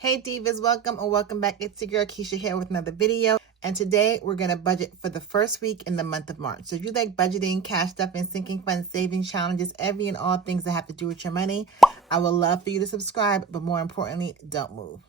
Hey Divas, welcome or welcome back. It's your girl Keisha here with another video. And today we're going to budget for the first week in the month of March. So if you like budgeting, cash stuffing, sinking funds, saving challenges, every and all things that have to do with your money, I would love for you to subscribe, but more importantly, don't move.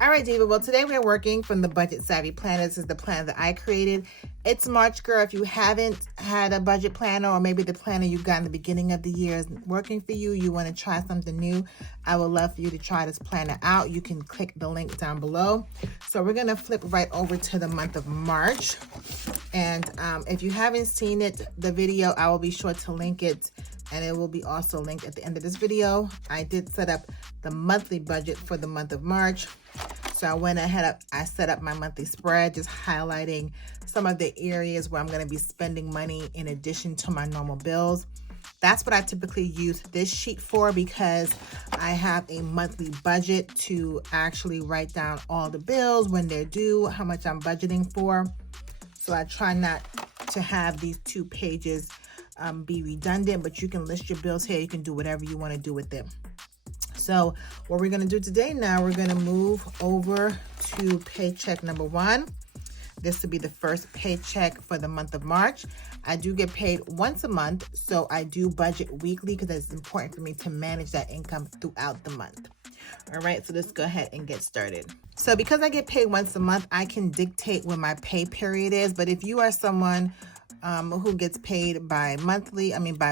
All right, Diva. Well, today we're working from the Budget Savvy Planner. This is the plan that I created. It's March, girl. If you haven't had a budget planner, or maybe the planner you got in the beginning of the year is working for you, you want to try something new, I would love for you to try this planner out. You can click the link down below. So we're going to flip right over to the month of March. And if you haven't seen it, the video, I will be sure to link it. And it will be also linked at the end of this video. I did set up the monthly budget for the month of March. So I went ahead, I set up my monthly spread, just highlighting some of the areas where I'm going to be spending money in addition to my normal bills. That's what I typically use this sheet for, because I have a monthly budget to actually write down all the bills, when they're due, how much I'm budgeting for. So I try not to have these 2 pages be redundant, but you can list your bills here. You can do whatever you want to do with them. So what we're going to do today now, we're going to move over to paycheck number 1. This will be the first paycheck for the month of March. I do get paid once a month, so I do budget weekly because it's important for me to manage that income throughout the month. All right, so let's go ahead and get started. So because I get paid once a month, I can dictate when my pay period is. But if you are someone who gets paid by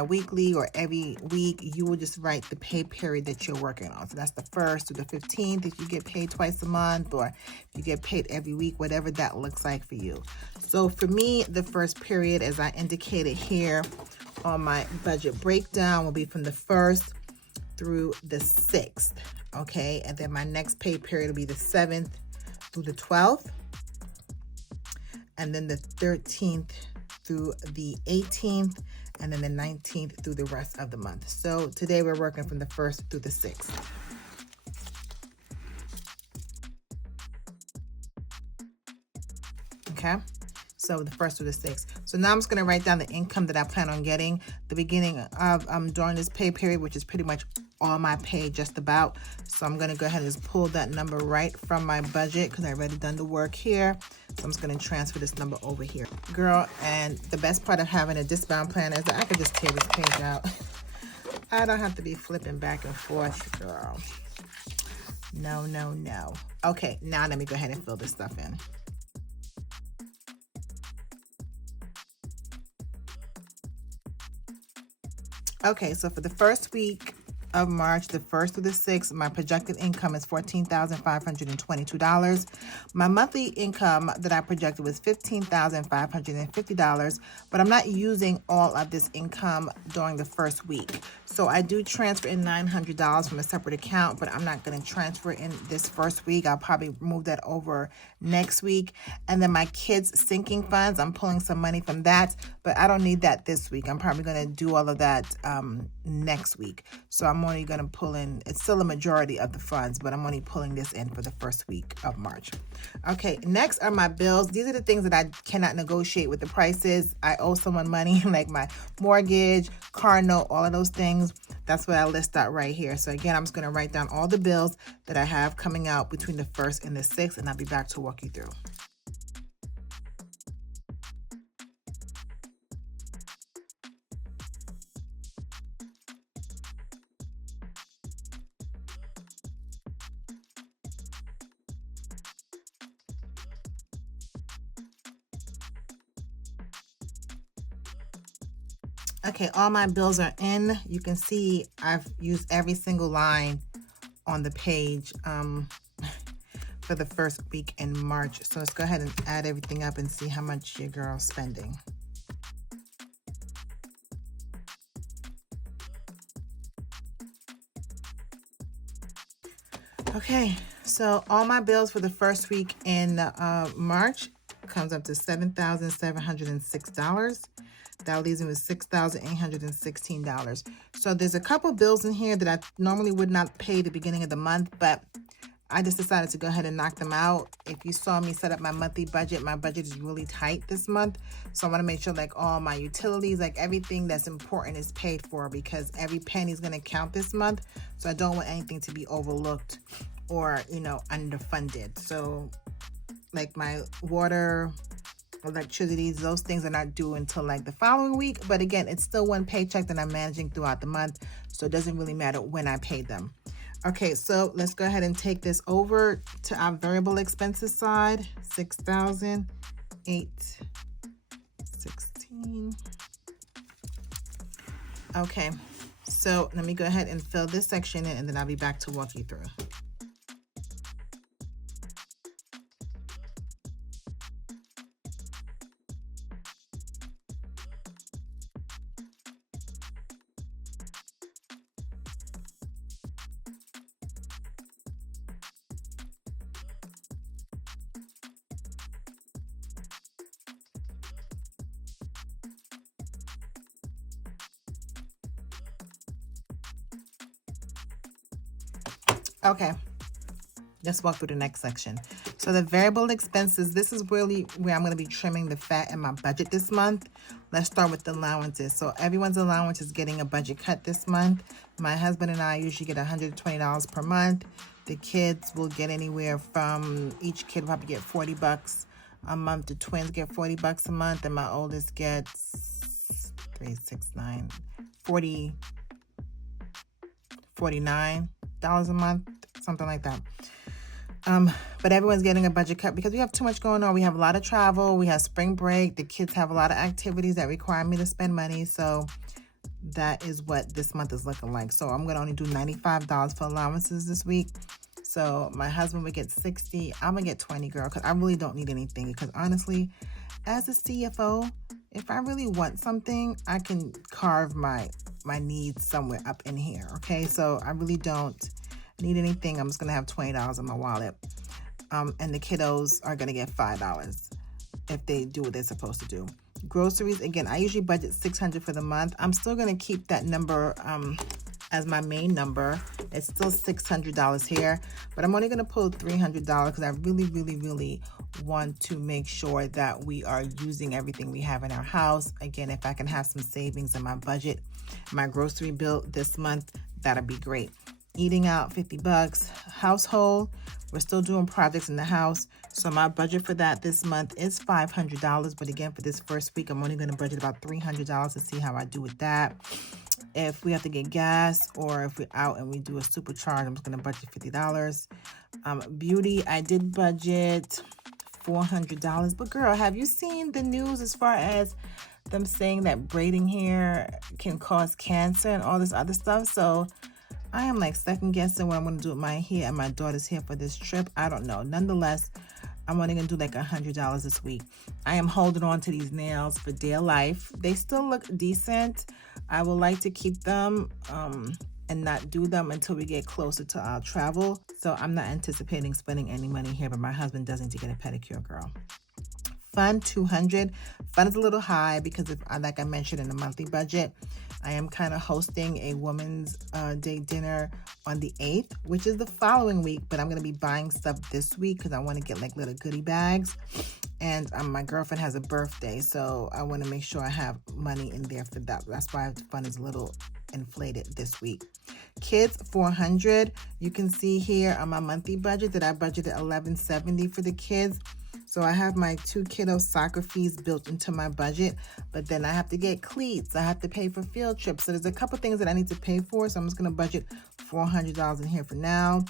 weekly or every week, you will just write the pay period that you're working on. So that's the 1st through the 15th if you get paid twice a month, or if you get paid every week, whatever that looks like for you. So for me, the first period, as I indicated here on my budget breakdown, will be from the 1st through the 6th. Okay, and then my next pay period will be the 7th through the 12th, and then the 13th through the 18th, and then the 19th through the rest of the month. So today we're working from the 1st through the 6th. Okay, so the 1st through the 6th. So now I'm just going to write down the income that I plan on getting the beginning of during this pay period, which is pretty much all my pay just about. So I'm going to go ahead and just pull that number right from my budget because I already done the work here. So I'm just going to transfer this number over here. Girl, and the best part of having a discount plan is that I can just tear this page out. I don't have to be flipping back and forth, girl. No, no, no. Okay, now let me go ahead and fill this stuff in. Okay, so for the first week of March, the 1st through the 6th, my projected income is $14,522. My monthly income that I projected was $15,550, but I'm not using all of this income during the first week. So I do transfer in $900 from a separate account, but I'm not going to transfer in this first week. I'll probably move that over next week. And then my kids' sinking funds, I'm pulling some money from that, but I don't need that this week. I'm probably going to do all of that next week. So I'm only going to pull in, it's still a majority of the funds, but I'm only pulling this in for the first week of March. Okay, next are my bills. These are the things that I cannot negotiate with the prices. I owe someone money, like my mortgage, car note, all of those things. That's what I list out right here. So again, I'm just going to write down all the bills that I have coming out between the 1st and the 6th, and I'll be back to walk you through. Okay, all my bills are in. You can see I've used every single line on the page for the first week in March. So let's go ahead and add everything up and see how much your girl's spending. Okay, so all my bills for the first week in March comes up to $7,706. That leaves me with $6,816. So there's a couple bills in here that I normally would not pay the beginning of the month, but I just decided to go ahead and knock them out. If you saw me set up my monthly budget, my budget is really tight this month. So I want to make sure like all my utilities, like everything that's important is paid for, because every penny is going to count this month. So I don't want anything to be overlooked or, underfunded. So like my water, electricity, those things are not due until like the following week. But again, it's still one paycheck that I'm managing throughout the month. So it doesn't really matter when I pay them. Okay, so let's go ahead and take this over to our variable expenses side. 6,816. Okay, so let me go ahead and fill this section in, and then I'll be back to walk you through. Okay, let's walk through the next section. So the variable expenses, this is really where I'm going to be trimming the fat in my budget this month. Let's start with the allowances. So everyone's allowance is getting a budget cut this month. My husband and I usually get $120 per month. The kids will get anywhere from, each kid will probably get $40 a month. The twins get $40 a month, and my oldest gets 3, 6, 9, 40, $49 a month, something like that. But everyone's getting a budget cut because we have too much going on. We have a lot of travel. We have spring break. The kids have a lot of activities that require me to spend money. So that is what this month is looking like. So I'm going to only do $95 for allowances this week. So my husband would get 60. I'm going to get 20, girl, because I really don't need anything. Because honestly, as a CFO, if I really want something, I can carve my needs somewhere up in here. Okay, so I really don't need anything. I'm just going to have $20 in my wallet. And the kiddos are going to get $5 if they do what they're supposed to do. Groceries, again, I usually budget $600 for the month. I'm still going to keep that number as my main number. It's still $600 here, but I'm only going to pull $300 because I really, really, really want to make sure that we are using everything we have in our house. Again, if I can have some savings in my budget, my grocery bill this month, that'd be great. Eating out, $50. Household, we're still doing projects in the house, so my budget for that this month is $500. But again, for this first week, I'm only going to budget about $300 to see how I do with that. If we have to get gas, or if we're out and we do a supercharge, I'm just going to budget $50. Beauty, I did budget $400. But girl, have you seen the news as far as them saying that braiding hair can cause cancer and all this other stuff? So I am like second guessing what I'm going to do with my hair and my daughter's hair for this trip. I don't know. Nonetheless, I'm only going to do like $100 this week. I am holding on to these nails for dear life. They still look decent. I would like to keep them and not do them until we get closer to our travel. So I'm not anticipating spending any money here, but my husband does need to get a pedicure, girl. Fun, $200. Fun is a little high because, like I mentioned, in the monthly budget, I am kind of hosting a Women's Day dinner on the 8th, which is the following week, but I'm going to be buying stuff this week because I want to get like little goodie bags. And my girlfriend has a birthday, so I want to make sure I have money in there for that. That's why the fun is a little inflated this week. Kids, $400. You can see here on my monthly budget that I budgeted $1,170 for the kids. So I have my 2 kiddos soccer fees built into my budget, but then I have to get cleats. I have to pay for field trips. So there's a couple things that I need to pay for. So I'm just going to budget $400 in here for now.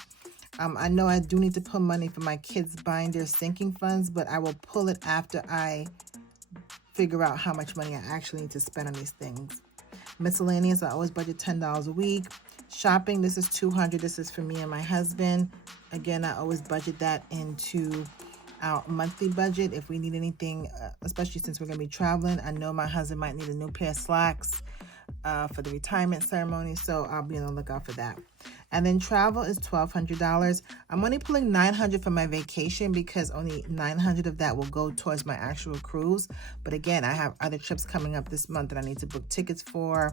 I know I do need to put money for my kids buying their sinking funds, but I will pull it after I figure out how much money I actually need to spend on these things. Miscellaneous, I always budget $10 a week. Shopping, this is $200. This is for me and my husband. Again, I always budget that into our monthly budget if we need anything, especially since we're going to be traveling. I know my husband might need a new pair of slacks for the retirement ceremony, so I'll be on the lookout for that. And then travel is $1,200. I'm only pulling $900 for my vacation because only $900 of that will go towards my actual cruise. But again, I have other trips coming up this month that I need to book tickets for,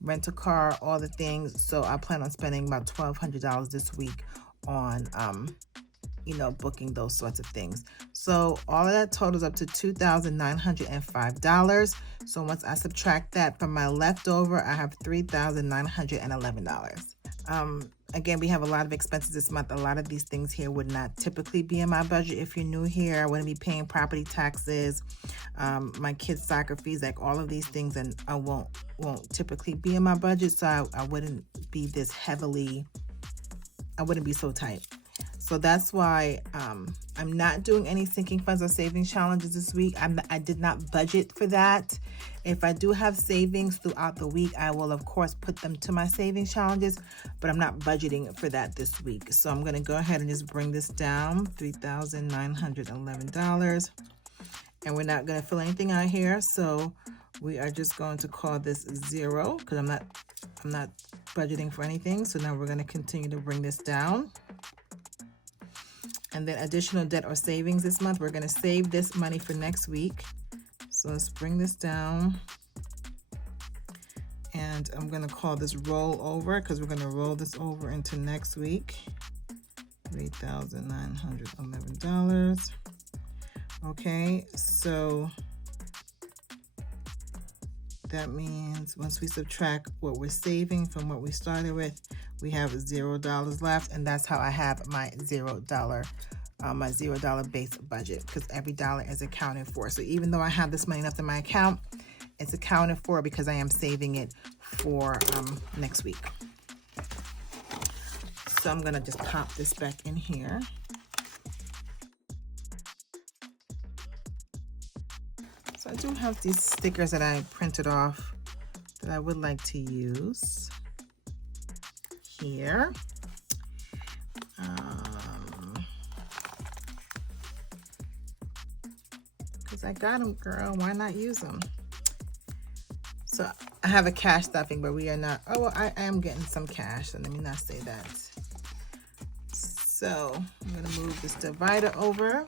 rent a car, all the things. So I plan on spending about $1,200 this week on you know, booking those sorts of things. So all of that totals up to $2,905. So once I subtract that from my leftover, I have $3,911. Again, we have a lot of expenses this month. A lot of these things here would not typically be in my budget. If you're new here, I wouldn't be paying property taxes, my kids' soccer fees, like all of these things, and I won't typically be in my budget. So I wouldn't be this heavily, I wouldn't be so tight. So that's why I'm not doing any sinking funds or savings challenges this week. I did not budget for that. If I do have savings throughout the week, I will of course put them to my savings challenges, but I'm not budgeting for that this week. So I'm going to go ahead and just bring this down, $3,911. And we're not going to fill anything out here. So we are just going to call this 0 because I'm not budgeting for anything. So now we're going to continue to bring this down. And then additional debt or savings this month, we're going to save this money for next week. So let's bring this down. And I'm going to call this roll over because we're going to roll this over into next week. $3,911. Okay, so that means once we subtract what we're saving from what we started with, we have $0 left, and that's how I have my $0 base budget, because every dollar is accounted for. So even though I have this money left in my account, it's accounted for because I am saving it for next week. So I'm gonna just pop this back in here. So I do have these stickers that I printed off that I would like to use here. Because I got them, girl. Why not use them? So I have a cash stuffing, but we are not. Oh, well, I am getting some cash. So let me not say that. So I'm going to move this divider over.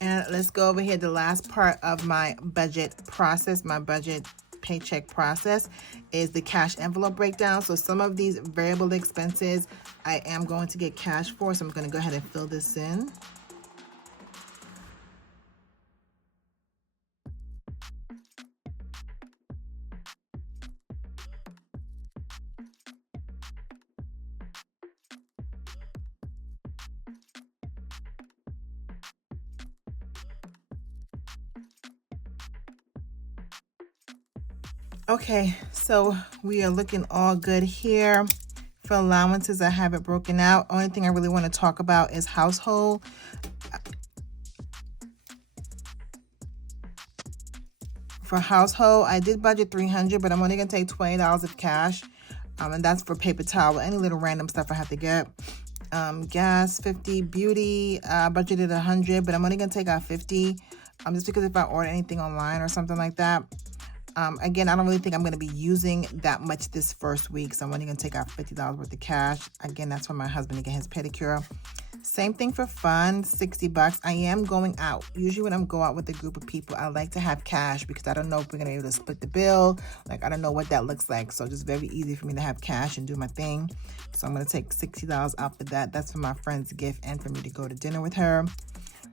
And let's go over here. The last part of my budget process, my budget paycheck process, is the cash envelope breakdown. So some of these variable expenses I am going to get cash for. So I'm going to go ahead and fill this in. Okay, so we are looking all good here. For allowances, I have it broken out. Only thing I really want to talk about is household. For household, I did budget $300, but I'm only going to take $20 of cash. And that's for paper towel, any little random stuff I have to get. Gas, $50. Beauty, budgeted $100, but I'm only going to take out $50. Just because if I order anything online or something like that. Again, I don't really think I'm going to be using that much this first week, so I'm only going to take out $50 worth of cash. Again, that's for my husband to get his pedicure. Same thing for fun, $60. I am going out. Usually when I'm go out with a group of people, I like to have cash because I don't know if we're going to be able to split the bill. Like, I don't know what that looks like. So just very easy for me to have cash and do my thing. So I'm going to take $60 out for that. That's for my friend's gift and for me to go to dinner with her.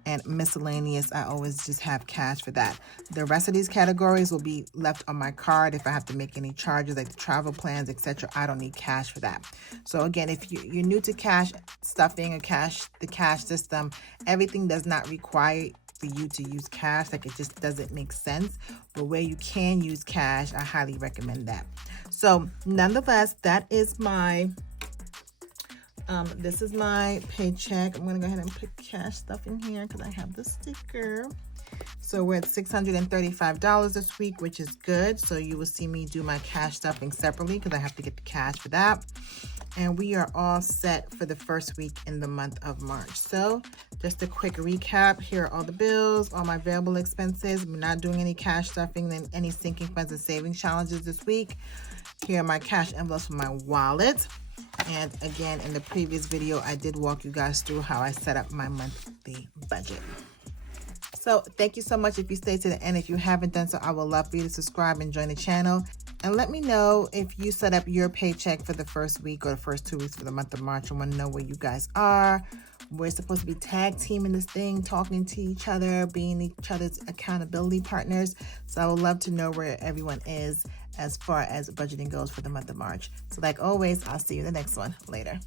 And miscellaneous, I always just have cash for that. The rest of these categories will be left on my card if I have to make any charges like the travel plans, etc. I don't need cash for that. So again, if you're new to cash stuffing or the cash system, everything does not require for you to use cash. Like, it just doesn't make sense. But where you can use cash, I highly recommend that. So nonetheless, that is my this is my paycheck. I'm going to go ahead and put cash stuff in here because I have the sticker. So we're at $635 this week, which is good. So you will see me do my cash stuffing separately because I have to get the cash for that. And we are all set for the first week in the month of March. So just a quick recap. Here are all the bills, all my variable expenses. I'm not doing any cash stuffing and any sinking funds and savings challenges this week. Here are my cash envelopes for my wallet. And again, in the previous video, I did walk you guys through how I set up my monthly budget. So thank you so much if you stayed to the end. If you haven't done so, I would love for you to subscribe and join the channel. And let me know if you set up your paycheck for the first week or the first 2 weeks for the month of March. I want to know where you guys are. We're supposed to be tag teaming this thing, talking to each other, being each other's accountability partners. So I would love to know where everyone is as far as budgeting goes for the month of March. So like always, I'll see you in the next one. Later.